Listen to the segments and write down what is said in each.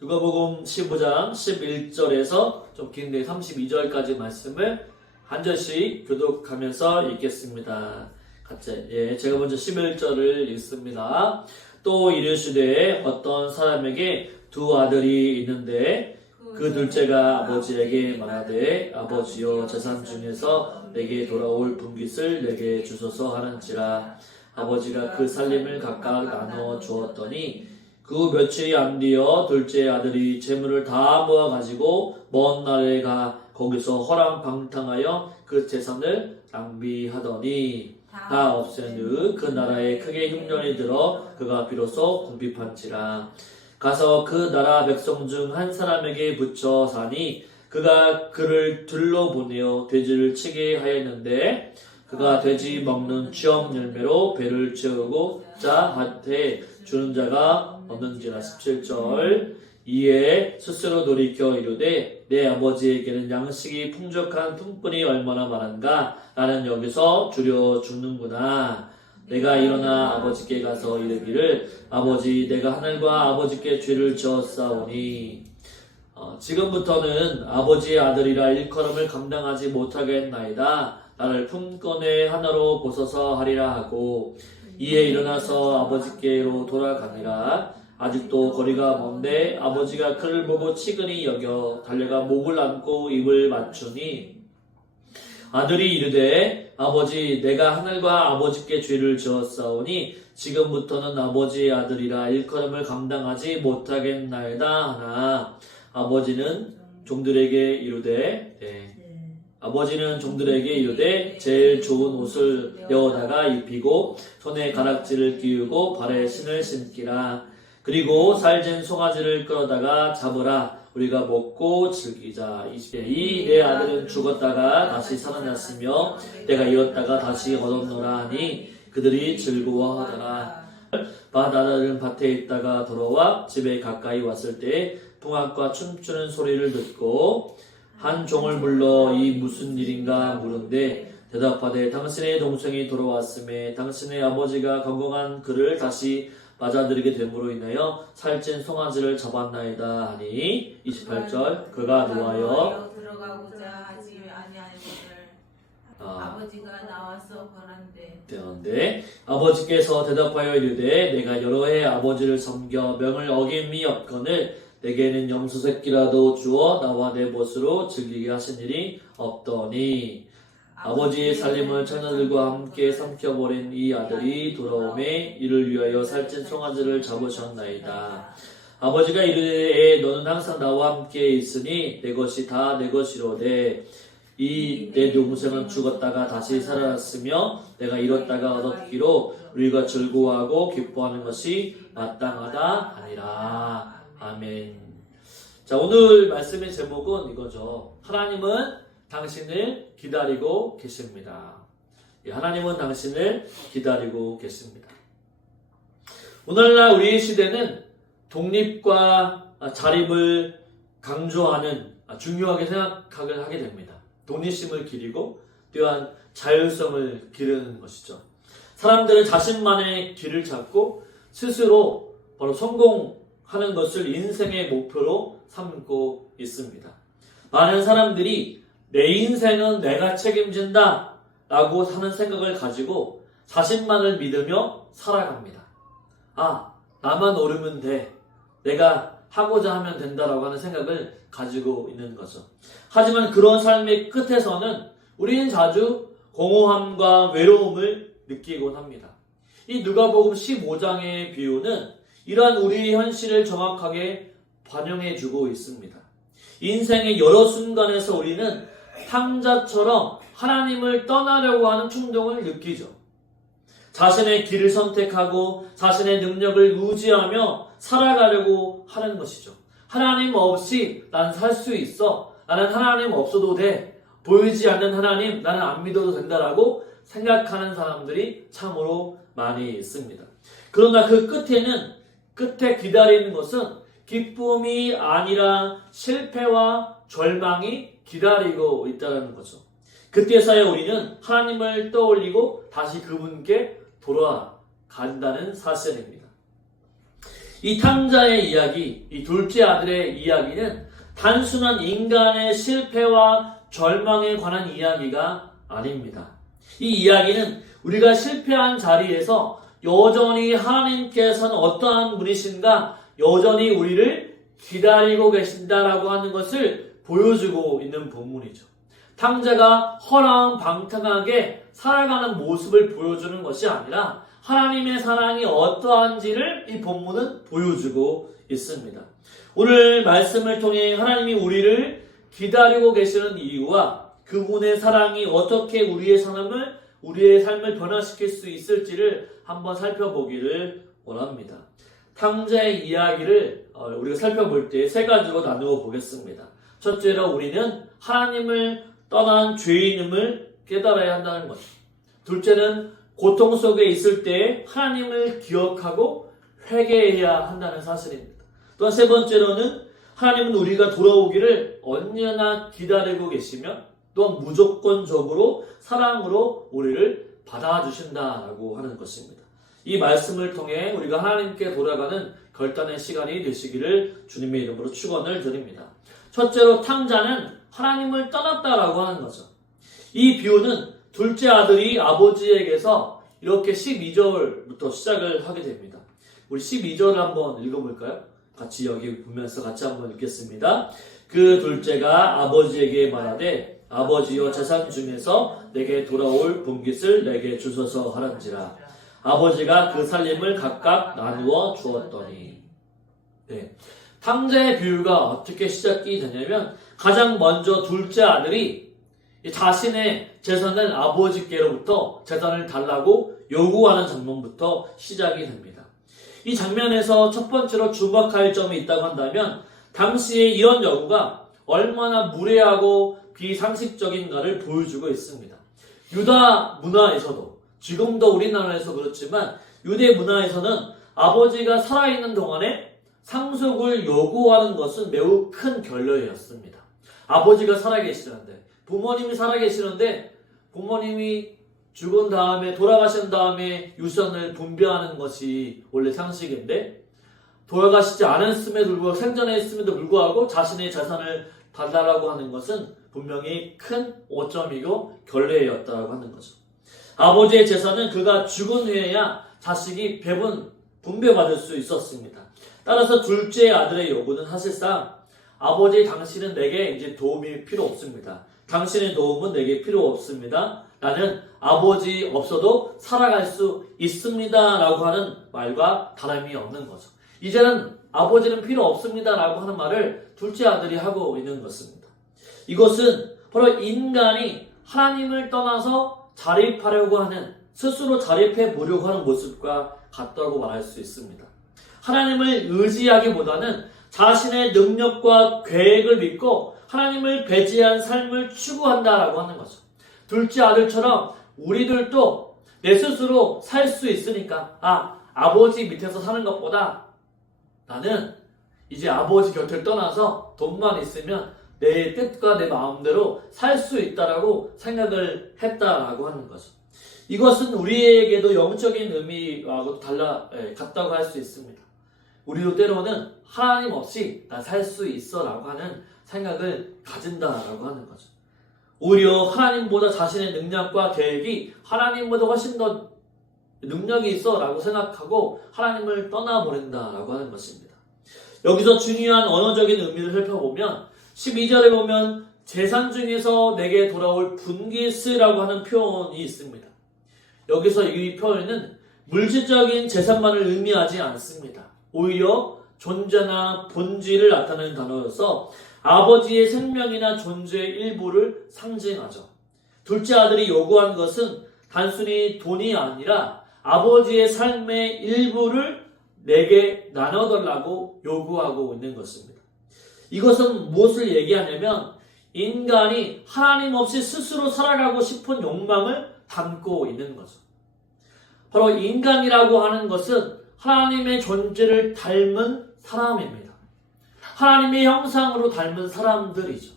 누가복음 15장 11절에서 좀 긴데 32절까지 말씀을 한 절씩 교독하면서 읽겠습니다. 같이 제가 먼저 11절을 읽습니다. 또 이르시되 어떤 사람에게 두 아들이 있는데 그 둘째가 아버지에게 말하되 아버지여 재산 중에서 내게 돌아올 분깃을 내게 주소서 하는지라. 아버지가 그 살림을 각각 나눠 주었더니 그 며칠이 안 되어 둘째 아들이 재물을 다 모아 가지고 먼 나라에 가 거기서 허랑방탕하여 그 재산을 낭비하더니 다 없앤 후 그 나라에 크게 흉년이 들어 그가 비로소 궁핍한지라. 가서 그 나라 백성 중 한 사람에게 붙여 사니 그가 그를 둘러보내어 돼지를 치게 하였는데 그가 돼지 먹는 취업 열매로 배를 채우고자 하되 주는 자가 없는지라. 17절 이에 스스로 돌이켜 이르되 내 아버지에게는 양식이 풍족한 품꾼이 얼마나 많은가. 나는 여기서 주려 죽는구나. 내가 일어나 아버지께 가서 이르기를 아버지 내가 하늘과 아버지께 죄를 지었사오니 지금부터는 아버지의 아들이라 일컬음을 감당하지 못하겠나이다. 나를 품권의 하나로 보소서 하리라 하고 이에 일어나서 아버지께로 돌아가니라. 아직도 거리가 먼데 아버지가 그를 보고 치근히 여겨 달려가 목을 안고 입을 맞추니 아들이 이르되 아버지 내가 하늘과 아버지께 죄를 지었사오니 지금부터는 아버지의 아들이라 일컬음을 감당하지 못하겠나이다 하나. 아버지는 종들에게 이르되 제일 좋은 옷을 내어다가 입히고 손에 가락지를 끼우고 발에 신을 신기라. 그리고 살진 송아지를 끌어다가 잡으라. 우리가 먹고 즐기자. 이 내 아들은 죽었다가 다시 살아났으며 내가 잃었다가 다시 얻었노라 하니 그들이 즐거워하더라. 밭 아들은 밭에 있다가 돌아와 집에 가까이 왔을 때 풍악과 춤추는 소리를 듣고 한 종을 불러 이 무슨 일인가 물은데 대답하되 당신의 동생이 돌아왔음에 당신의 아버지가 건강한 그를 다시 맞아들이게 됨으로 인하여 살찐 송아지를 잡았나이다 하니. 28절 그가 노하여 들어가고자 하지 아니하는 것을 아버지가 나와서 권한대. 되는데 아버지께서 대답하여 이르되 내가 여러 해 아버지를 섬겨 명을 어김이 없거늘 내게는 염소 새끼라도 주어 나와 내 벗으로 즐기게 하신 일이 없더니 아버지의 살림을 처녀들과 함께 삼켜버린 이 아들이 돌아오매 이를 위하여 살찐 송아지를 잡으셨나이다. 아버지가 이르되 너는 항상 나와 함께 있으니 내 것이 다 내 것이로되 이 내 동생은 죽었다가 다시 살아났으며 내가 잃었다가 얻었기로 우리가 즐거워하고 기뻐하는 것이 마땅하다 하니라. 아멘. 자, 오늘 말씀의 제목은 이거죠. 하나님은 당신을 기다리고 계십니다. 하나님은 당신을 기다리고 계십니다. 오늘날 우리의 시대는 독립과 자립을 강조하는 중요하게 생각을 하게 됩니다. 독립심을 기리고 또한 자율성을 기르는 것이죠. 사람들은 자신만의 길을 찾고 스스로 바로 성공하는 것을 인생의 목표로 삼고 있습니다. 많은 사람들이 내 인생은 내가 책임진다 라고 하는 생각을 가지고 자신만을 믿으며 살아갑니다. 나만 오르면 돼. 내가 하고자 하면 된다라고 하는 생각을 가지고 있는 거죠. 하지만 그런 삶의 끝에서는 우리는 자주 공허함과 외로움을 느끼곤 합니다. 이 누가복음 15장의 비유는 이러한 우리의 현실을 정확하게 반영해주고 있습니다. 인생의 여러 순간에서 우리는 탕자처럼 하나님을 떠나려고 하는 충동을 느끼죠. 자신의 길을 선택하고 자신의 능력을 의지하며 살아가려고 하는 것이죠. 하나님 없이 난 살 수 있어. 나는 하나님 없어도 돼. 보이지 않는 하나님 나는 안 믿어도 된다라고 생각하는 사람들이 참으로 많이 있습니다. 그러나 그 끝에 기다리는 것은 기쁨이 아니라 실패와 절망이 기다리고 있다는 거죠. 그때서야 우리는 하나님을 떠올리고 다시 그분께 돌아간다는 사실입니다. 이 탕자의 이야기, 이 둘째 아들의 이야기는 단순한 인간의 실패와 절망에 관한 이야기가 아닙니다. 이 이야기는 우리가 실패한 자리에서 여전히 하나님께서는 어떠한 분이신가, 여전히 우리를 기다리고 계신다라고 하는 것을 보여주고 있는 본문이죠. 탕자가 허랑방탕하게 살아가는 모습을 보여주는 것이 아니라 하나님의 사랑이 어떠한지를 이 본문은 보여주고 있습니다. 오늘 말씀을 통해 하나님이 우리를 기다리고 계시는 이유와 그분의 사랑이 어떻게 우리의 삶을 변화시킬 수 있을지를 한번 살펴보기를 원합니다. 탕자의 이야기를 우리가 살펴볼 때 세 가지로 나누어 보겠습니다. 첫째로 우리는 하나님을 떠난 죄인임을 깨달아야 한다는 것. 둘째는 고통 속에 있을 때 하나님을 기억하고 회개해야 한다는 사실입니다. 또한 세 번째로는 하나님은 우리가 돌아오기를 언제나 기다리고 계시며 또한 무조건적으로 사랑으로 우리를 받아주신다라고 하는 것입니다. 이 말씀을 통해 우리가 하나님께 돌아가는 결단의 시간이 되시기를 주님의 이름으로 축원을 드립니다. 첫째로 탕자는 하나님을 떠났다라고 하는 거죠. 이 비유는 둘째 아들이 아버지에게서 이렇게 12절부터 시작을 하게 됩니다. 우리 12절을 한번 읽어볼까요? 같이 여기 보면서 같이 한번 읽겠습니다. 그 둘째가 아버지에게 말하되 아버지여 재산 중에서 내게 돌아올 분깃을 내게 주소서 하란지라. 아버지가 그 살림을 각각 나누어 주었더니. 네. 탕자의 비유가 어떻게 시작이 되냐면 가장 먼저 둘째 아들이 자신의 재산을 아버지께로부터 재산을 달라고 요구하는 장면부터 시작이 됩니다. 이 장면에서 첫 번째로 주목할 점이 있다고 한다면 당시에 이런 요구가 얼마나 무례하고 비상식적인가를 보여주고 있습니다. 유다 문화에서도 지금도 우리나라에서 그렇지만 유대 문화에서는 아버지가 살아있는 동안에 상속을 요구하는 것은 매우 큰 결례였습니다. 아버지가 살아계시는데 부모님이 살아계시는데 부모님이 죽은 다음에 돌아가신 다음에 유산을 분배하는 것이 원래 상식인데 돌아가시지 않았음에도 불구하고 생전에 있음에도 불구하고 자신의 재산을 달라고 하는 것은 분명히 큰 오점이고 결례였다고 하는 거죠. 아버지의 재산은 그가 죽은 후에야 자식이 배분 분배받을 수 있었습니다. 따라서 둘째 아들의 요구는 사실상 아버지 당신은 내게 이제 도움이 필요 없습니다. 당신의 도움은 내게 필요 없습니다. 나는 아버지 없어도 살아갈 수 있습니다. 라고 하는 말과 다름이 없는 거죠. 이제는 아버지는 필요 없습니다. 라고 하는 말을 둘째 아들이 하고 있는 것입니다. 이것은 바로 인간이 하나님을 떠나서 자립하려고 하는 스스로 자립해 보려고 하는 모습과 같다고 말할 수 있습니다. 하나님을 의지하기보다는 자신의 능력과 계획을 믿고 하나님을 배제한 삶을 추구한다라고 하는 거죠. 둘째 아들처럼 우리들도 내 스스로 살 수 있으니까 아버지 밑에서 사는 것보다 나는 이제 아버지 곁을 떠나서 돈만 있으면 내 뜻과 내 마음대로 살 수 있다라고 생각을 했다라고 하는 거죠. 이것은 우리에게도 영적인 의미하고 같다고 할 수 있습니다. 우리도 때로는 하나님 없이 나 살 수 있어 라고 하는 생각을 가진다라고 하는 거죠. 오히려 하나님보다 자신의 능력과 계획이 하나님보다 훨씬 더 능력이 있어 라고 생각하고 하나님을 떠나버린다라고 하는 것입니다. 여기서 중요한 언어적인 의미를 살펴보면 12절에 보면 재산 중에서 내게 돌아올 분깃이라고 하는 표현이 있습니다. 여기서 이 표현은 물질적인 재산만을 의미하지 않습니다. 오히려 존재나 본질을 나타내는 단어여서 아버지의 생명이나 존재의 일부를 상징하죠. 둘째 아들이 요구한 것은 단순히 돈이 아니라 아버지의 삶의 일부를 내게 나눠달라고 요구하고 있는 것입니다. 이것은 무엇을 얘기하냐면 인간이 하나님 없이 스스로 살아가고 싶은 욕망을 담고 있는 거죠. 바로 인간이라고 하는 것은 하나님의 존재를 닮은 사람입니다. 하나님의 형상으로 닮은 사람들이죠.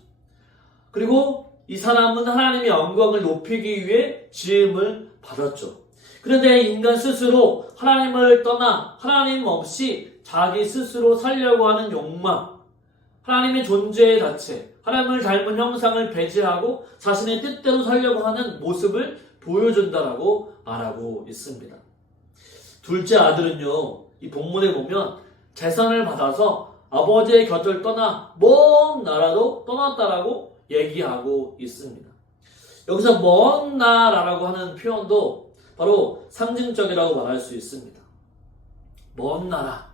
그리고 이 사람은 하나님의 영광을 높이기 위해 지음을 받았죠. 그런데 인간 스스로 하나님을 떠나 하나님 없이 자기 스스로 살려고 하는 욕망, 하나님의 존재 자체, 하나님을 닮은 형상을 배제하고 자신의 뜻대로 살려고 하는 모습을 보여준다라고 말하고 있습니다. 둘째 아들은요, 이 본문에 보면 재산을 받아서 아버지의 곁을 떠나 먼 나라로 떠났다라고 얘기하고 있습니다. 여기서 먼 나라라고 하는 표현도 바로 상징적이라고 말할 수 있습니다. 먼 나라.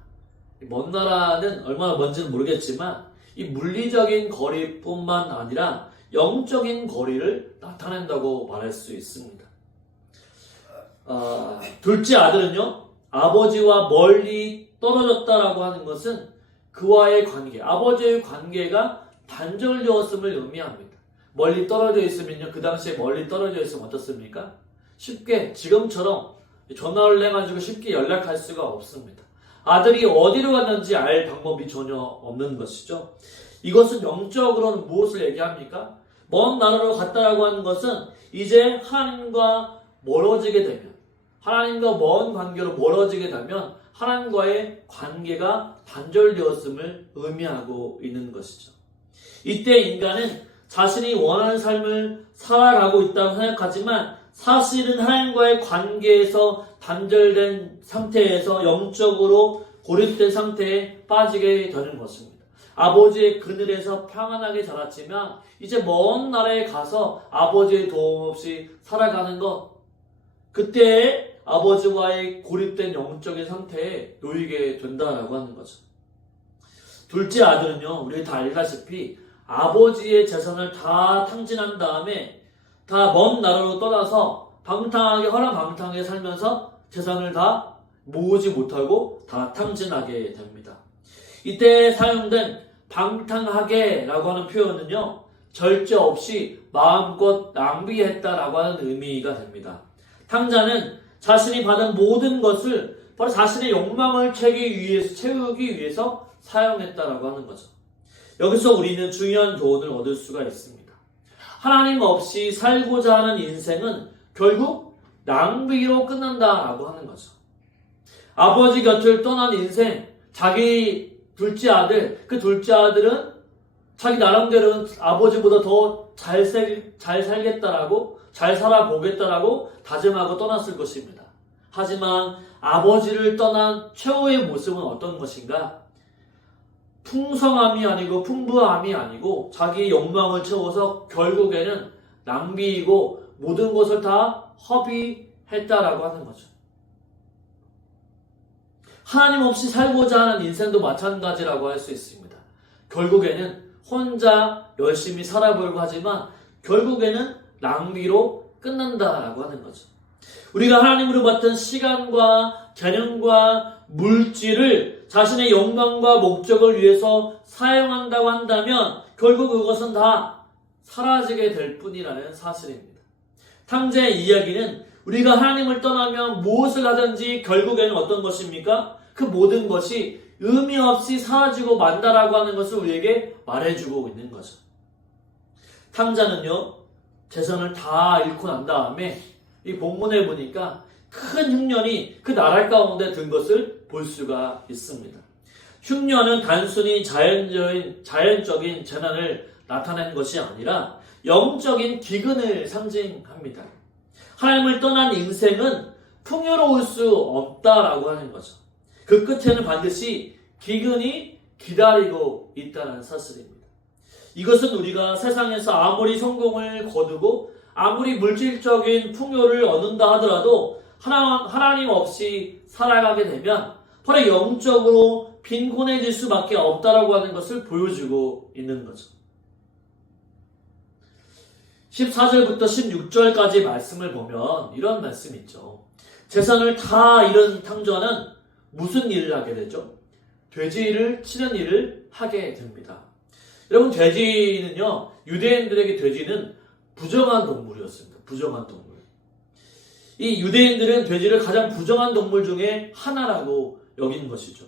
먼 나라는 얼마나 먼지는 모르겠지만 이 물리적인 거리뿐만 아니라 영적인 거리를 나타낸다고 말할 수 있습니다. 둘째 아들은요, 아버지와 멀리 떨어졌다라고 하는 것은 그와의 관계, 아버지의 관계가 단절되었음을 의미합니다. 멀리 떨어져 있으면요, 그 당시에 멀리 떨어져 있으면 어떻습니까? 쉽게 지금처럼 전화를 해가지고 쉽게 연락할 수가 없습니다. 아들이 어디로 갔는지 알 방법이 전혀 없는 것이죠. 이것은 영적으로는 무엇을 얘기합니까? 먼 나라로 갔다라고 하는 것은 이제 하나님과 멀어지게 되면, 하나님과 먼 관계로 멀어지게 되면 하나님과의 관계가 단절되었음을 의미하고 있는 것이죠. 이때 인간은 자신이 원하는 삶을 살아가고 있다고 생각하지만 사실은 하나님과의 관계에서 단절된 상태에서 영적으로 고립된 상태에 빠지게 되는 것입니다. 아버지의 그늘에서 평안하게 자랐지만 이제 먼 나라에 가서 아버지의 도움 없이 살아가는 것, 그때 아버지와의 고립된 영적인 상태에 놓이게 된다라고 하는 거죠. 둘째 아들은요, 우리 다 알다시피 아버지의 재산을 다 탕진한 다음에 다 먼 나라로 떠나서 방탕하게 허랑방탕하게 살면서 재산을 다 모으지 못하고 다 탕진하게 됩니다. 이때 사용된 방탕하게라고 하는 표현은요, 절제 없이 마음껏 낭비했다라고 하는 의미가 됩니다. 탕자는 자신이 받은 모든 것을 바로 자신의 욕망을 채우기 위해서 사용했다라고 하는 거죠. 여기서 우리는 중요한 교훈을 얻을 수가 있습니다. 하나님 없이 살고자 하는 인생은 결국 낭비로 끝난다라고 하는 거죠. 아버지 곁을 떠난 인생, 자기 둘째 아들, 그 둘째 아들은 자기 나름대로는 아버지보다 더 잘 살겠다라고, 잘 살아보겠다라고 다짐하고 떠났을 것입니다. 하지만 아버지를 떠난 최후의 모습은 어떤 것인가? 풍성함이 아니고 풍부함이 아니고 자기의 욕망을 채워서 결국에는 낭비이고 모든 것을 다 허비했다라고 하는 거죠. 하나님 없이 살고자 하는 인생도 마찬가지라고 할 수 있습니다. 결국에는 혼자 열심히 살아보려고 하지만 결국에는 낭비로 끝난다라고 하는 거죠. 우리가 하나님으로 받은 시간과 재능과 물질을 자신의 욕망과 목적을 위해서 사용한다고 한다면 결국 그것은 다 사라지게 될 뿐이라는 사실입니다. 탕자의 이야기는 우리가 하나님을 떠나면 무엇을 하든지 결국에는 어떤 것입니까? 그 모든 것이 의미 없이 사라지고 만다라고 하는 것을 우리에게 말해주고 있는 거죠. 탕자는요, 재산을 다 잃고 난 다음에 이 본문에 보니까 큰 흉년이 그 나라 가운데 든 것을 볼 수가 있습니다. 흉년은 단순히 자연적인 재난을 나타낸 것이 아니라 영적인 기근을 상징합니다. 하나님을 떠난 인생은 풍요로울 수 없다라고 하는 거죠. 그 끝에는 반드시 기근이 기다리고 있다는 사실입니다. 이것은 우리가 세상에서 아무리 성공을 거두고 아무리 물질적인 풍요를 얻는다 하더라도 하나님 없이 살아가게 되면 바로 영적으로 빈곤해질 수밖에 없다라고 하는 것을 보여주고 있는 거죠. 14절부터 16절까지 말씀을 보면 이런 말씀이 있죠. 재산을 다 잃은 탕자는 무슨 일을 하게 되죠? 돼지를 치는 일을 하게 됩니다. 여러분, 돼지는요, 유대인들에게 돼지는 부정한 동물이었습니다. 부정한 동물. 이 유대인들은 돼지를 가장 부정한 동물 중에 하나라고 여긴 것이죠.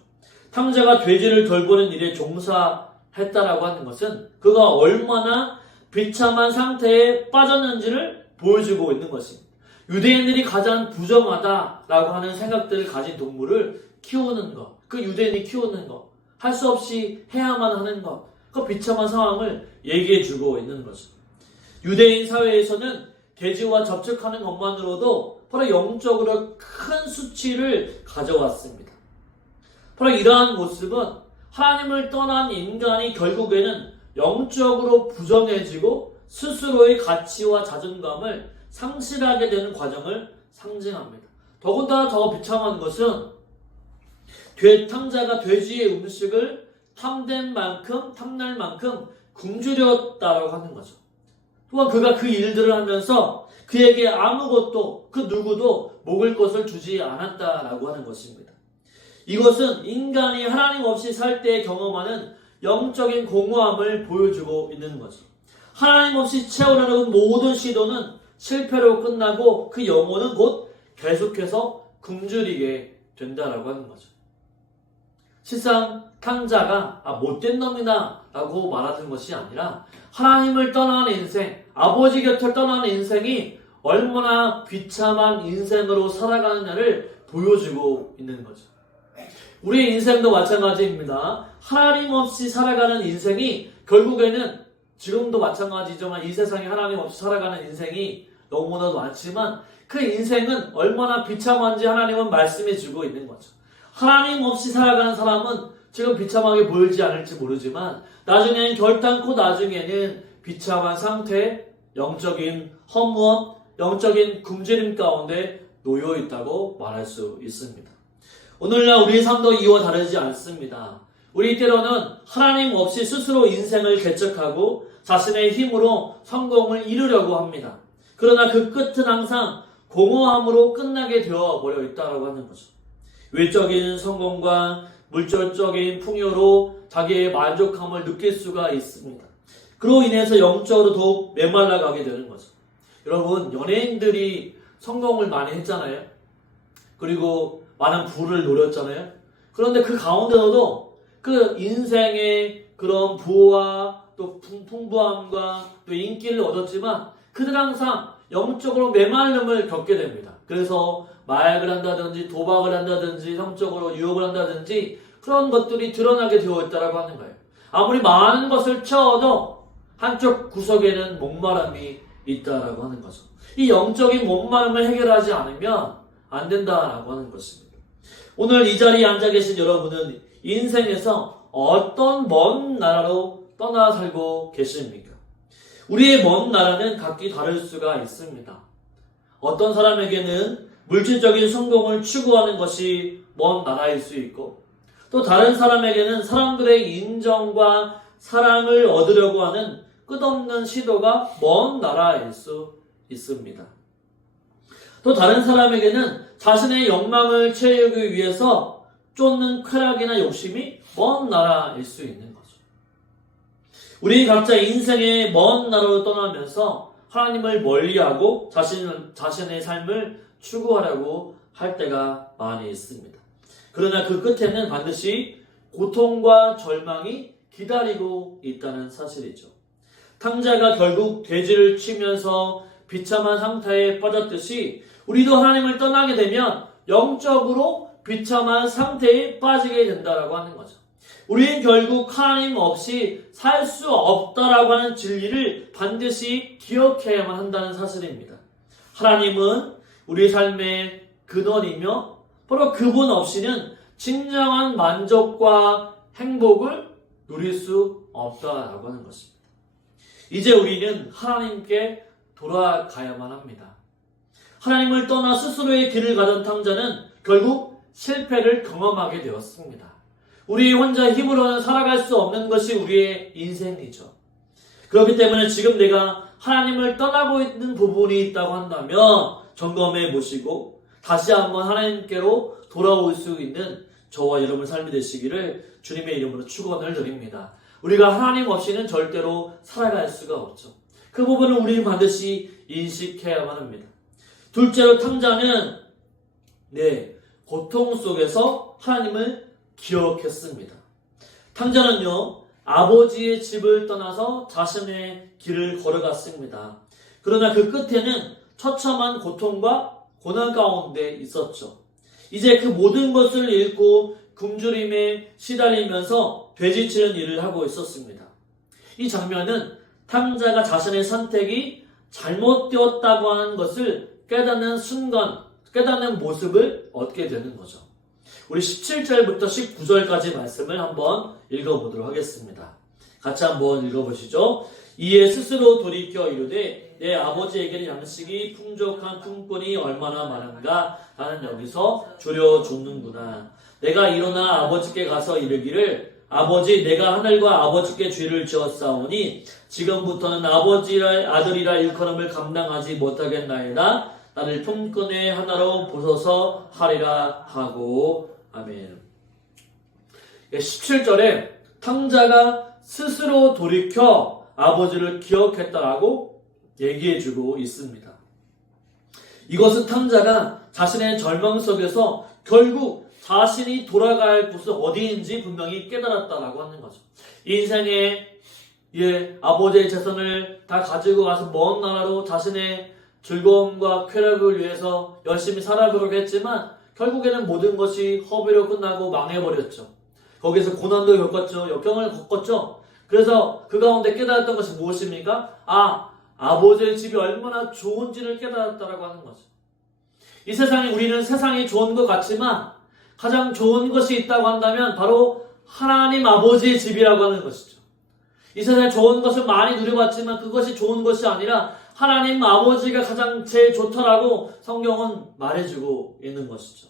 탕자가 돼지를 돌보는 일에 종사했다라고 하는 것은 그가 얼마나 비참한 상태에 빠졌는지를 보여주고 있는 것입니다. 유대인들이 가장 부정하다라고 하는 생각들을 가진 동물을 키우는 것, 그 유대인이 키우는 것, 할 수 없이 해야만 하는 것, 그 비참한 상황을 얘기해주고 있는 거죠. 유대인 사회에서는 돼지와 접촉하는 것만으로도 바로 영적으로 큰 수치를 가져왔습니다. 바로 이러한 모습은 하나님을 떠난 인간이 결국에는 영적으로 부정해지고 스스로의 가치와 자존감을 상실하게 되는 과정을 상징합니다. 더군다나 더 비참한 것은 탕자가 돼지의 음식을 탐날 만큼 굶주렸다라고 하는 거죠. 또한 그가 그 일들을 하면서 그에게 아무것도 그 누구도 먹을 것을 주지 않았다라고 하는 것입니다. 이것은 인간이 하나님 없이 살 때 경험하는 영적인 공허함을 보여주고 있는 거죠. 하나님 없이 채우려는 모든 시도는 실패로 끝나고 그 영혼은 곧 계속해서 굶주리게 된다라고 하는 거죠. 실상 탕자가 못된 놈이다 라고 말하는 것이 아니라 하나님을 떠나는 인생, 아버지 곁을 떠나는 인생이 얼마나 비참한 인생으로 살아가느냐를 보여주고 있는 거죠. 우리의 인생도 마찬가지입니다. 하나님 없이 살아가는 인생이 결국에는 지금도 마찬가지지만 이 세상에 하나님 없이 살아가는 인생이 너무나도 많지만 그 인생은 얼마나 비참한지 하나님은 말씀해 주고 있는 거죠. 하나님 없이 살아가는 사람은 지금 비참하게 보일지 않을지 모르지만 나중에는 결단코 나중에는 비참한 상태, 영적인 허무함, 영적인 굶주림 가운데 놓여 있다고 말할 수 있습니다. 오늘날 우리의 삶도 이와 다르지 않습니다. 우리 때로는 하나님 없이 스스로 인생을 개척하고 자신의 힘으로 성공을 이루려고 합니다. 그러나 그 끝은 항상 공허함으로 끝나게 되어버려 있다고 하는 거죠. 외적인 성공과 물질적인 풍요로 자기의 만족함을 느낄 수가 있습니다. 그로 인해서 영적으로 더욱 메말라가게 되는 거죠. 여러분, 연예인들이 성공을 많이 했잖아요. 그리고 많은 부를 노렸잖아요. 그런데 그 가운데서도 그 인생의 그런 부와 또 풍부함과 또 인기를 얻었지만 그들 항상 영적으로 메말름을 겪게 됩니다. 그래서 마약을 한다든지 도박을 한다든지 성적으로 유혹을 한다든지 그런 것들이 드러나게 되어 있다고 하는 거예요. 아무리 많은 것을 채워도 한쪽 구석에는 목마름이 있다라고 하는 거죠. 이 영적인 목마름을 해결하지 않으면 안 된다라고 하는 것입니다. 오늘 이 자리에 앉아 계신 여러분은 인생에서 어떤 먼 나라로 떠나 살고 계십니까? 우리의 먼 나라는 각기 다를 수가 있습니다. 어떤 사람에게는 물질적인 성공을 추구하는 것이 먼 나라일 수 있고 또 다른 사람에게는 사람들의 인정과 사랑을 얻으려고 하는 끝없는 시도가 먼 나라일 수 있습니다. 또 다른 사람에게는 자신의 욕망을 채우기 위해서 쫓는 쾌락이나 욕심이 먼 나라일 수 있는 거죠. 우리 각자 인생의 먼 나라로 떠나면서 하나님을 멀리하고 자신의 삶을 추구하려고 할 때가 많이 있습니다. 그러나 그 끝에는 반드시 고통과 절망이 기다리고 있다는 사실이죠. 탕자가 결국 돼지를 치면서 비참한 상태에 빠졌듯이 우리도 하나님을 떠나게 되면 영적으로 비참한 상태에 빠지게 된다라고 하는 거죠. 우리는 결국 하나님 없이 살 수 없다라고 하는 진리를 반드시 기억해야만 한다는 사실입니다. 하나님은 우리 삶의 근원이며 바로 그분 없이는 진정한 만족과 행복을 누릴 수 없다라고 하는 것입니다. 이제 우리는 하나님께 돌아가야만 합니다. 하나님을 떠나 스스로의 길을 가던 탕자는 결국 실패를 경험하게 되었습니다. 우리 혼자 힘으로는 살아갈 수 없는 것이 우리의 인생이죠. 그렇기 때문에 지금 내가 하나님을 떠나고 있는 부분이 있다고 한다면 점검해 보시고 다시 한번 하나님께로 돌아올 수 있는 저와 여러분 삶이 되시기를 주님의 이름으로 축원을 드립니다. 우리가 하나님 없이는 절대로 살아갈 수가 없죠. 그 부분을 우리는 반드시 인식해야만 합니다. 둘째로 탕자는 고통 속에서 하나님을 기억했습니다. 탕자는요, 아버지의 집을 떠나서 자신의 길을 걸어갔습니다. 그러나 그 끝에는 처참한 고통과 고난 가운데 있었죠. 이제 그 모든 것을 잃고 굶주림에 시달리면서 되지치는 일을 하고 있었습니다. 이 장면은 탕자가 자신의 선택이 잘못되었다고 하는 것을 깨닫는 순간, 깨닫는 모습을 얻게 되는 거죠. 우리 17절부터 19절까지 말씀을 한번 읽어보도록 하겠습니다. 같이 한번 읽어보시죠. 이에 스스로 돌이켜 이르되 내 아버지에게는 양식이 풍족한 품꾼이 얼마나 많은가. 나는 여기서 줄여 죽는구나. 내가 일어나 아버지께 가서 이르기를 아버지, 내가 하늘과 아버지께 죄를 지었사오니 지금부터는 아버지라 아들이라 일컬음을 감당하지 못하겠나이다. 나를 품꾼의 하나로 보소서 하리라 하고. 아멘. 17절에 탕자가 스스로 돌이켜 아버지를 기억했다라고 얘기해주고 있습니다. 이것은 탕자가 자신의 절망 속에서 결국 자신이 돌아가야 할 곳은 어디인지 분명히 깨달았다라고 하는 거죠. 인생에 아버지의 재산을 다 가지고 가서 먼 나라로 자신의 즐거움과 쾌락을 위해서 열심히 살아보려고 했지만 결국에는 모든 것이 허비로 끝나고 망해버렸죠. 거기서 고난도 겪었죠. 역경을 겪었죠. 그래서 그 가운데 깨달았던 것이 무엇입니까? 아버지의 집이 얼마나 좋은지를 깨달았다라고 하는 거죠. 이 세상에 우리는 세상이 좋은 것 같지만 가장 좋은 것이 있다고 한다면 바로 하나님 아버지의 집이라고 하는 것이죠. 이 세상에 좋은 것을 많이 누려봤지만 그것이 좋은 것이 아니라 하나님 아버지가 가장 제일 좋다라고 성경은 말해주고 있는 것이죠.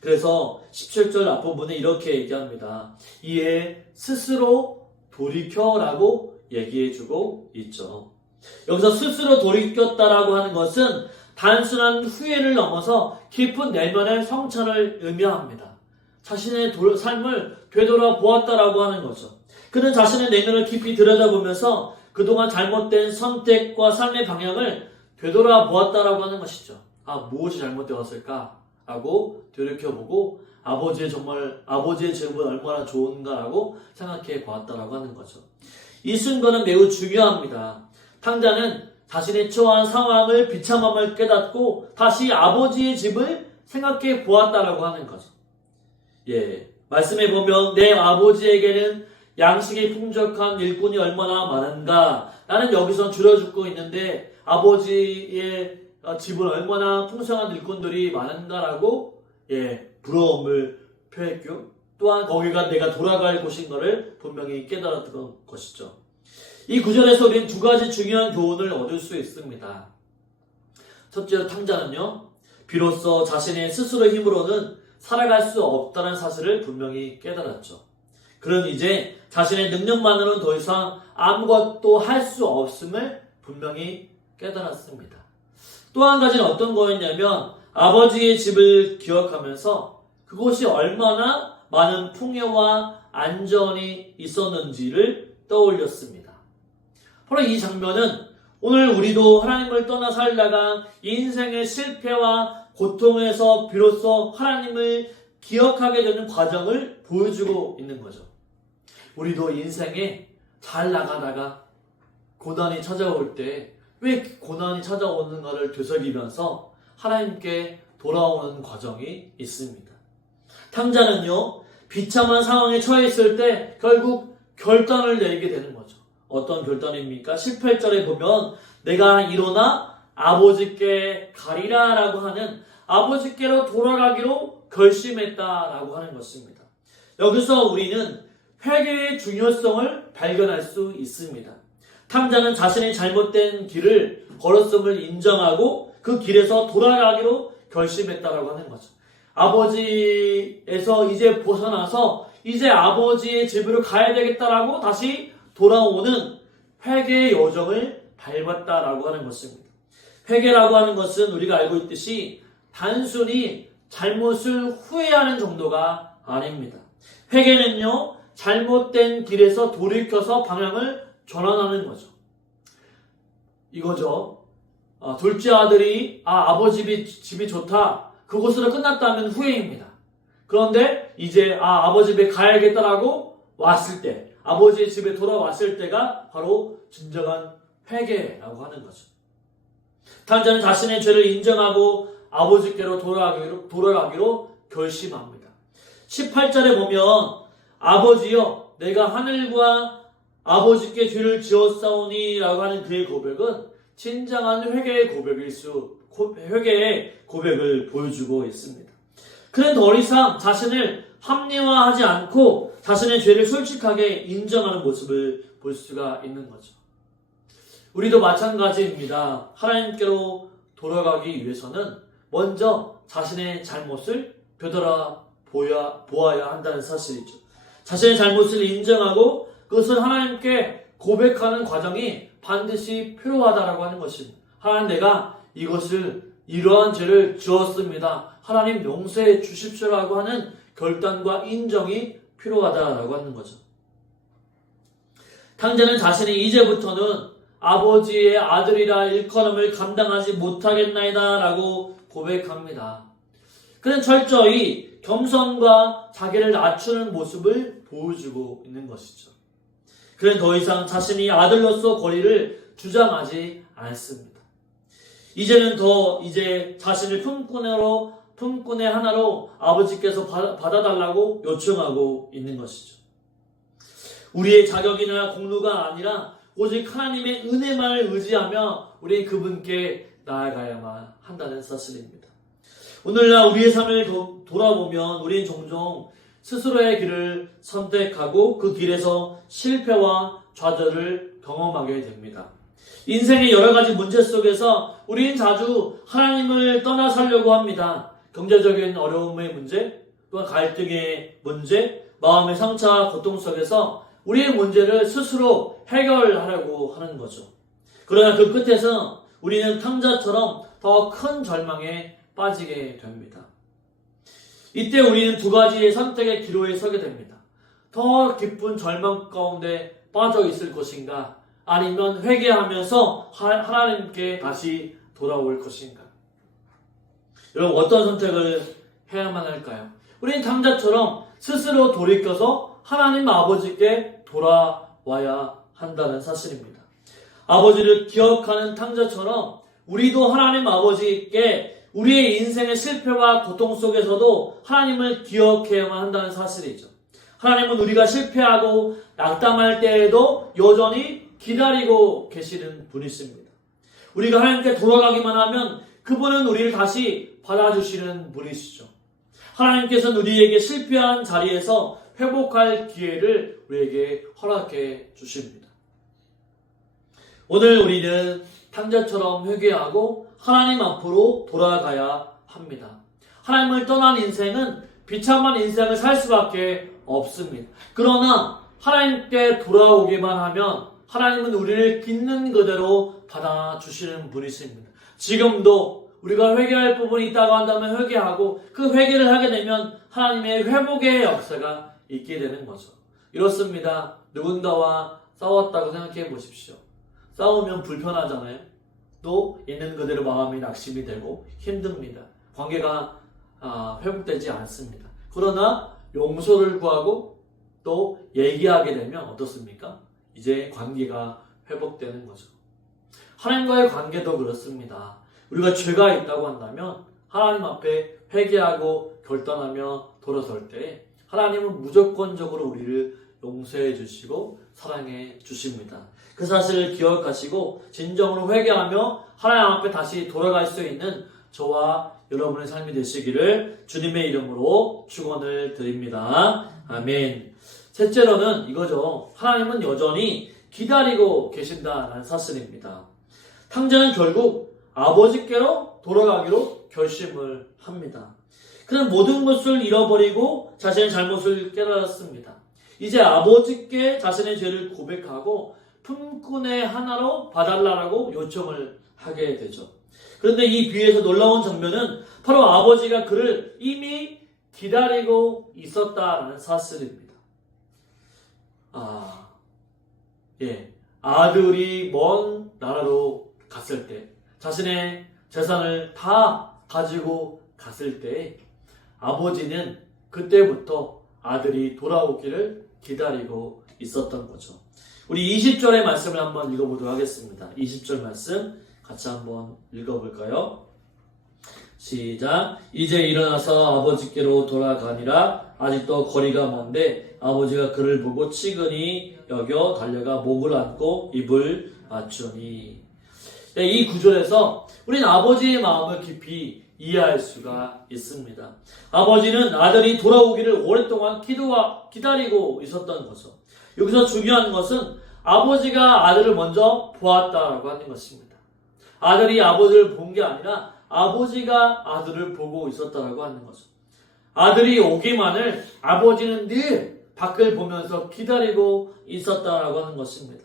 그래서 17절 앞부분에 이렇게 얘기합니다. 이에 스스로 돌이켜라고 얘기해주고 있죠. 여기서 스스로 돌이켰다라고 하는 것은 단순한 후회를 넘어서 깊은 내면의 성찰을 의미합니다. 자신의 삶을 되돌아보았다라고 하는 거죠. 그는 자신의 내면을 깊이 들여다보면서 그동안 잘못된 선택과 삶의 방향을 되돌아보았다라고 하는 것이죠. 무엇이 잘못되었을까? 라고 돌이켜보고 아버지의 제목은 얼마나 좋은가라고 생각해 보았다라고 하는 거죠. 이 순간은 매우 중요합니다. 탕자는 자신의 처한 상황을 비참함을 깨닫고 다시 아버지의 집을 생각해 보았다라고 하는 거죠. 말씀해 보면 내 아버지에게는 양식이 풍족한 일꾼이 얼마나 많은가. 나는 여기서 줄여주고 있는데 아버지의 집은 얼마나 풍성한 일꾼들이 많은가라고 부러움을 표했고 또한 거기가 내가 돌아갈 곳인 것을 분명히 깨달았던 것이죠. 이 구절에서 우리는 두 가지 중요한 교훈을 얻을 수 있습니다. 첫째로 탕자는요, 비로소 자신의 스스로의 힘으로는 살아갈 수 없다는 사실을 분명히 깨달았죠. 그는 이제 자신의 능력만으로는 더 이상 아무것도 할 수 없음을 분명히 깨달았습니다. 또 한 가지는 어떤 거였냐면 아버지의 집을 기억하면서 그곳이 얼마나 많은 풍요와 안전이 있었는지를 떠올렸습니다. 바로 이 장면은 오늘 우리도 하나님을 떠나 살다가 인생의 실패와 고통에서 비로소 하나님을 기억하게 되는 과정을 보여주고 있는 거죠. 우리도 인생에 잘 나가다가 고난이 찾아올 때 왜 고난이 찾아오는가를 되새기면서 하나님께 돌아오는 과정이 있습니다. 탕자는요, 비참한 상황에 처해 있을 때 결국 결단을 내리게 되는 거죠. 어떤 결단입니까? 18절에 보면 내가 일어나 아버지께 가리라 라고 하는 아버지께로 돌아가기로 결심했다라고 하는 것입니다. 여기서 우리는 회개의 중요성을 발견할 수 있습니다. 탕자는 자신의 잘못된 길을 걸었음을 인정하고 그 길에서 돌아가기로 결심했다라고 하는 거죠. 아버지에서 이제 벗어나서 이제 아버지의 집으로 가야 되겠다라고 다시 돌아오는 회개의 여정을 밟았다라고 하는 것입니다. 회개라고 하는 것은 우리가 알고 있듯이 단순히 잘못을 후회하는 정도가 아닙니다. 회개는요, 잘못된 길에서 돌이켜서 방향을 전환하는 거죠. 이거죠. 둘째 아들이 아버지 집이 좋다. 그곳으로 끝났다면 후회입니다. 그런데 이제 아버지 집에 가야겠다라고 왔을 때, 아버지의 집에 돌아왔을 때가 바로 진정한 회개라고 하는 거죠. 탕자는 자신의 죄를 인정하고 아버지께로 돌아가기로 결심합니다. 18절에 보면 아버지여 내가 하늘과 아버지께 죄를 지었사오니 라고 하는 그의 고백은 진정한 회개의 고백을 보여주고 있습니다. 그는 더 이상 자신을 합리화하지 않고 자신의 죄를 솔직하게 인정하는 모습을 볼 수가 있는 거죠. 우리도 마찬가지입니다. 하나님께로 돌아가기 위해서는 먼저 자신의 잘못을 보아야 한다는 사실이죠. 자신의 잘못을 인정하고 그것을 하나님께 고백하는 과정이 반드시 필요하다라고 하는 것입니다. 하나님, 내가 이러한 죄를 지었습니다. 하나님 용서해 주십시오라고 하는 결단과 인정이 필요하다라고 하는 거죠. 탕자는 자신이 이제부터는 아버지의 아들이라 일컬음을 감당하지 못하겠나이다 라고 고백합니다. 그는 철저히 겸손과 자기를 낮추는 모습을 보여주고 있는 것이죠. 그는 더 이상 자신이 아들로서 권리를 주장하지 않습니다. 이제는 이제 자신을 품꾼의 하나로 아버지께서 받아달라고 요청하고 있는 것이죠. 우리의 자격이나 공로가 아니라 오직 하나님의 은혜만을 의지하며 우리는 그분께 나아가야만 한다는 사실입니다. 오늘날 우리의 삶을 돌아보면 우리는 종종 스스로의 길을 선택하고 그 길에서 실패와 좌절을 경험하게 됩니다. 인생의 여러 가지 문제 속에서 우리는 자주 하나님을 떠나 살려고 합니다. 경제적인 어려움의 문제, 또한 갈등의 문제, 마음의 상처와 고통 속에서 우리의 문제를 스스로 해결하려고 하는 거죠. 그러나 그 끝에서 우리는 탕자처럼 더 큰 절망에 빠지게 됩니다. 이때 우리는 두 가지의 선택의 기로에 서게 됩니다. 더 깊은 절망 가운데 빠져 있을 것인가, 아니면 회개하면서 하나님께 다시 돌아올 것인가. 여러분, 어떤 선택을 해야만 할까요? 우리는 탕자처럼 스스로 돌이켜서 하나님 아버지께 돌아와야 한다는 사실입니다. 아버지를 기억하는 탕자처럼 우리도 하나님 아버지께 우리의 인생의 실패와 고통 속에서도 하나님을 기억해야만 한다는 사실이죠. 하나님은 우리가 실패하고 낙담할 때에도 여전히 기다리고 계시는 분이십니다. 우리가 하나님께 돌아가기만 하면 그분은 우리를 다시 받아주시는 분이시죠. 하나님께서는 우리에게 실패한 자리에서 회복할 기회를 우리에게 허락해 주십니다. 오늘 우리는 탕자처럼 회개하고 하나님 앞으로 돌아가야 합니다. 하나님을 떠난 인생은 비참한 인생을 살 수밖에 없습니다. 그러나 하나님께 돌아오기만 하면 하나님은 우리를 있는 그대로 받아주시는 분이십니다. 지금도 우리가 회개할 부분이 있다고 한다면 회개하고 그 회개를 하게 되면 하나님의 회복의 역사가 있게 되는 거죠. 이렇습니다. 누군가와 싸웠다고 생각해 보십시오. 싸우면 불편하잖아요. 또 있는 그대로 마음이 낙심이 되고 힘듭니다. 관계가 회복되지 않습니다. 그러나 용서를 구하고 또 얘기하게 되면 어떻습니까? 이제 관계가 회복되는 거죠. 하나님과의 관계도 그렇습니다. 우리가 죄가 있다고 한다면 하나님 앞에 회개하고 결단하며 돌아설 때 하나님은 무조건적으로 우리를 용서해 주시고 사랑해 주십니다. 그 사실을 기억하시고 진정으로 회개하며 하나님 앞에 다시 돌아갈 수 있는 저와 여러분의 삶이 되시기를 주님의 이름으로 축원을 드립니다. 아멘. 셋째로는 이거죠. 하나님은 여전히 기다리고 계신다는 사실입니다. 탕자는 결국 아버지께로 돌아가기로 결심을 합니다. 그는 모든 것을 잃어버리고 자신의 잘못을 깨달았습니다. 이제 아버지께 자신의 죄를 고백하고 품꾼의 하나로 봐달라고 요청을 하게 되죠. 그런데 이 비유에서 놀라운 장면은 바로 아버지가 그를 이미 기다리고 있었다는 사실입니다. 아들이 먼 나라로 갔을 때, 자신의 재산을 다 가지고 갔을 때 아버지는 그때부터 아들이 돌아오기를 기다리고 있었던 거죠. 우리 20절의 말씀을 한번 읽어보도록 하겠습니다. 20절 말씀 같이 한번 읽어볼까요? 시작. 이제 일어나서 아버지께로 돌아가니라. 아직도 거리가 먼데 아버지가 그를 보고 치근히 여겨 달려가 목을 안고 입을 맞추니. 네, 이 구절에서 우리는 아버지의 마음을 깊이 이해할 수가 있습니다. 아버지는 아들이 돌아오기를 오랫동안 기다리고 있었던 거죠. 여기서 중요한 것은 아버지가 아들을 먼저 보았다라고 하는 것입니다. 아들이 아버지를 본 게 아니라 아버지가 아들을 보고 있었다라고 하는 거죠. 아들이 오기만을 아버지는 늘 밖을 보면서 기다리고 있었다라고 하는 것입니다.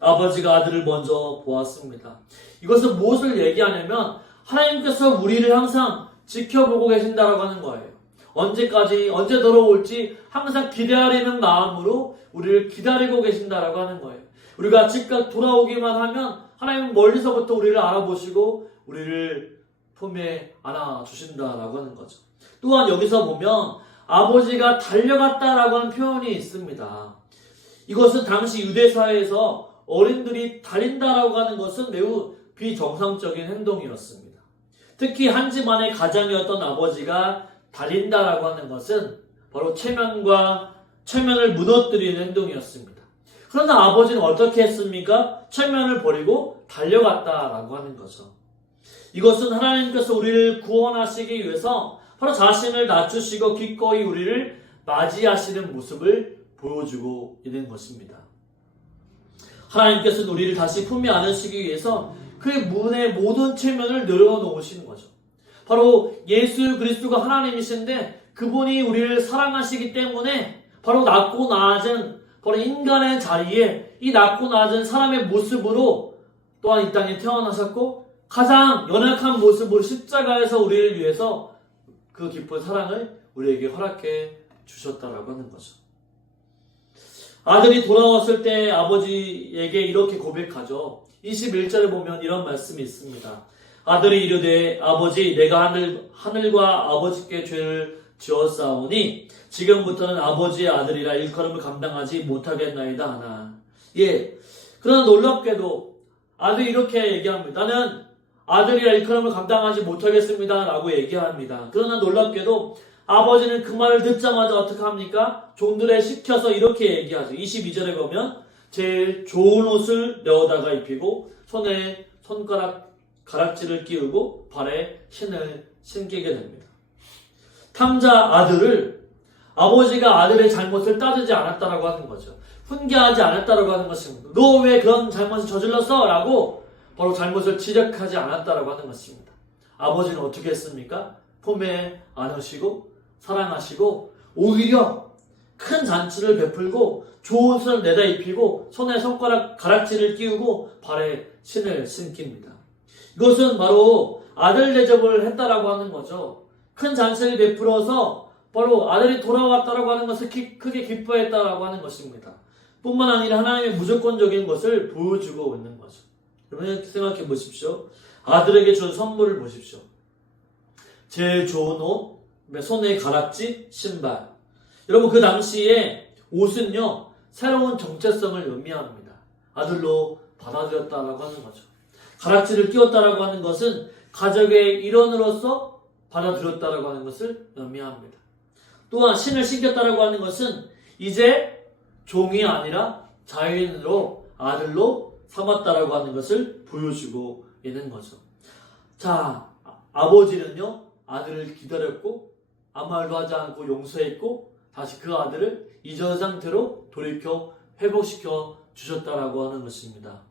아버지가 아들을 먼저 보았습니다. 이것은 무엇을 얘기하냐면 하나님께서 우리를 항상 지켜보고 계신다라고 하는 거예요. 언제까지, 언제 돌아올지 항상 기다리는 마음으로 우리를 기다리고 계신다라고 하는 거예요. 우리가 즉각 돌아오기만 하면 하나님은 멀리서부터 우리를 알아보시고 우리를 품에 안아주신다라고 하는 거죠. 또한 여기서 보면 아버지가 달려갔다라고 하는 표현이 있습니다. 이것은 당시 유대사회에서 어린들이 달린다라고 하는 것은 매우 비정상적인 행동이었습니다. 특히 한 집안의 가장이었던 아버지가 달린다라고 하는 것은 바로 체면을 무너뜨리는 행동이었습니다. 그러나 아버지는 어떻게 했습니까? 체면을 버리고 달려갔다라고 하는 거죠. 이것은 하나님께서 우리를 구원하시기 위해서 바로 자신을 낮추시고 기꺼이 우리를 맞이하시는 모습을 보여주고 있는 것입니다. 하나님께서는 우리를 다시 품에 안으시기 위해서 그의 문의 모든 체면을 내려놓으시는 거죠. 바로 예수 그리스도가 하나님이신데 그분이 우리를 사랑하시기 때문에 바로 낮고 낮은 바로 인간의 자리에 이 낮고 낮은 사람의 모습으로 또한 이 땅에 태어나셨고 가장 연약한 모습으로 십자가에서 우리를 위해서 그 깊은 사랑을 우리에게 허락해 주셨다라고 하는 거죠. 아들이 돌아왔을 때 아버지에게 이렇게 고백하죠. 21절에 보면 이런 말씀이 있습니다. 아들이 이르되 아버지 내가 하늘과 아버지께 죄를 지었사오니 지금부터는 아버지의 아들이라 일컬음을 감당하지 못하겠나이다 하나. 그러나 놀랍게도 아들이 이렇게 얘기합니다. 나는 아들이라 일컬음을 감당하지 못하겠습니다 라고 얘기합니다. 그러나 놀랍게도 아버지는 그 말을 듣자마자 어떻게 합니까? 종들에 시켜서 이렇게 얘기하죠. 22절에 보면 제일 좋은 옷을 내어다가 입히고 손에 손가락 가락지를 끼우고 발에 신을 신기게 됩니다. 탕자 아들을 아버지가 아들의 잘못을 따지지 않았다라고 하는 거죠. 훈계하지 않았다라고 하는 것입니다. 너 왜 그런 잘못을 저질렀어? 라고 바로 잘못을 지적하지 않았다라고 하는 것입니다. 아버지는 어떻게 했습니까? 품에 안으시고 사랑하시고 오히려 큰 잔치를 베풀고 좋은 옷을 내다 입히고 손에 손가락 가락지를 끼우고 발에 신을 신깁니다. 이것은 바로 아들 대접을 했다라고 하는 거죠. 큰 잔치를 베풀어서 바로 아들이 돌아왔다라고 하는 것을 크게 기뻐했다라고 하는 것입니다. 뿐만 아니라 하나님의 무조건적인 것을 보여주고 있는 거죠. 여러분 생각해 보십시오. 아들에게 준 선물을 보십시오. 제일 좋은 옷, 손에 가락지, 신발. 여러분 그 당시에 옷은요 새로운 정체성을 의미합니다. 아들로 받아들였다라고 하는 거죠. 가락지를 끼웠다라고 하는 것은 가족의 일원으로서 받아들였다라고 하는 것을 의미합니다. 또한 신을 신겼다라고 하는 것은 이제 종이 아니라 자유인으로 아들로 삼았다라고 하는 것을 보여주고 있는 거죠. 자, 아버지는요 아들을 기다렸고 아무 말도 하지 않고 용서했고 다시 그 아들을 이전 상태로 돌이켜 회복시켜 주셨다라고 하는 것입니다.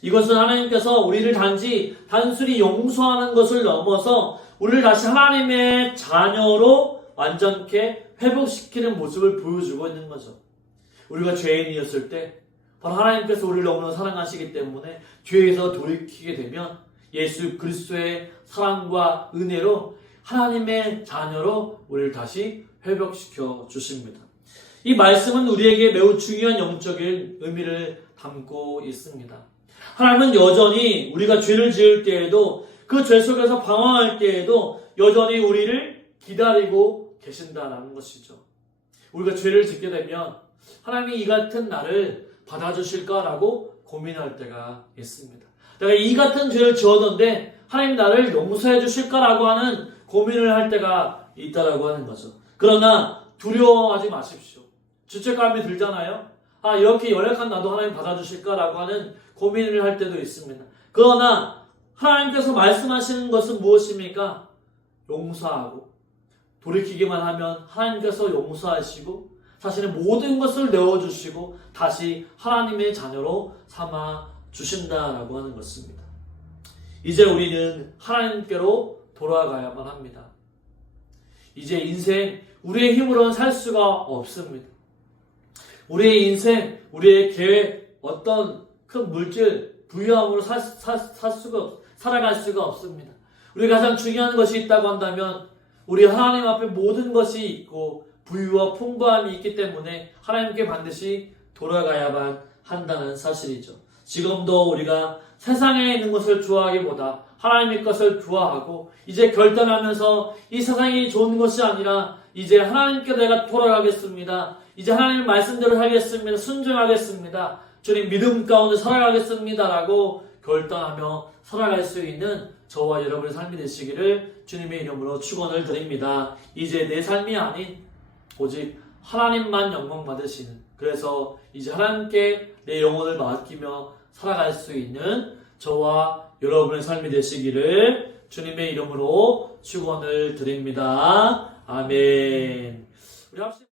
이것은 하나님께서 우리를 단순히 용서하는 것을 넘어서 우리를 다시 하나님의 자녀로 완전케 회복시키는 모습을 보여주고 있는 거죠. 우리가 죄인이었을 때 바로 하나님께서 우리를 너무나 사랑하시기 때문에 죄에서 돌이키게 되면 예수 그리스도의 사랑과 은혜로 하나님의 자녀로 우리를 다시 회복시켜 주십니다. 이 말씀은 우리에게 매우 중요한 영적인 의미를 담고 있습니다. 하나님은 여전히 우리가 죄를 지을 때에도 그 죄 속에서 방황할 때에도 여전히 우리를 기다리고 계신다는 것이죠. 우리가 죄를 짓게 되면 하나님이 이 같은 나를 받아주실까라고 고민할 때가 있습니다. 내가 이 같은 죄를 지었는데 하나님 나를 용서해 주실까라고 하는 고민을 할 때가 있다라고 하는 거죠. 그러나 두려워하지 마십시오. 죄책감이 들잖아요. 이렇게 연약한 나도 하나님 받아주실까라고 하는 고민을 할 때도 있습니다. 그러나 하나님께서 말씀하시는 것은 무엇입니까? 용서하고 돌이키기만 하면 하나님께서 용서하시고 자신의 모든 것을 내어주시고 다시 하나님의 자녀로 삼아 주신다라고 하는 것입니다. 이제 우리는 하나님께로 돌아가야만 합니다. 이제 인생 우리의 힘으로는 살 수가 없습니다. 우리의 인생, 우리의 계획, 어떤 큰 물질, 부유함으로 살아갈 수가 없습니다. 우리가 가장 중요한 것이 있다고 한다면 우리 하나님 앞에 모든 것이 있고 부유와 풍부함이 있기 때문에 하나님께 반드시 돌아가야만 한다는 사실이죠. 지금도 우리가 세상에 있는 것을 좋아하기보다 하나님의 것을 좋아하고 이제 결단하면서 이 세상이 좋은 것이 아니라 이제 하나님께 내가 돌아가겠습니다. 이제 하나님의 말씀대로 하겠습니다. 순종하겠습니다. 주님 믿음 가운데 살아가겠습니다. 라고 결단하며 살아갈 수 있는 저와 여러분의 삶이 되시기를 주님의 이름으로 축원을 드립니다. 이제 내 삶이 아닌 오직 하나님만 영광 받으시는, 그래서 이제 하나님께 내 영혼을 맡기며 살아갈 수 있는 저와 여러분의 삶이 되시기를 주님의 이름으로 축원을 드립니다. 아멘. 우리 합시다.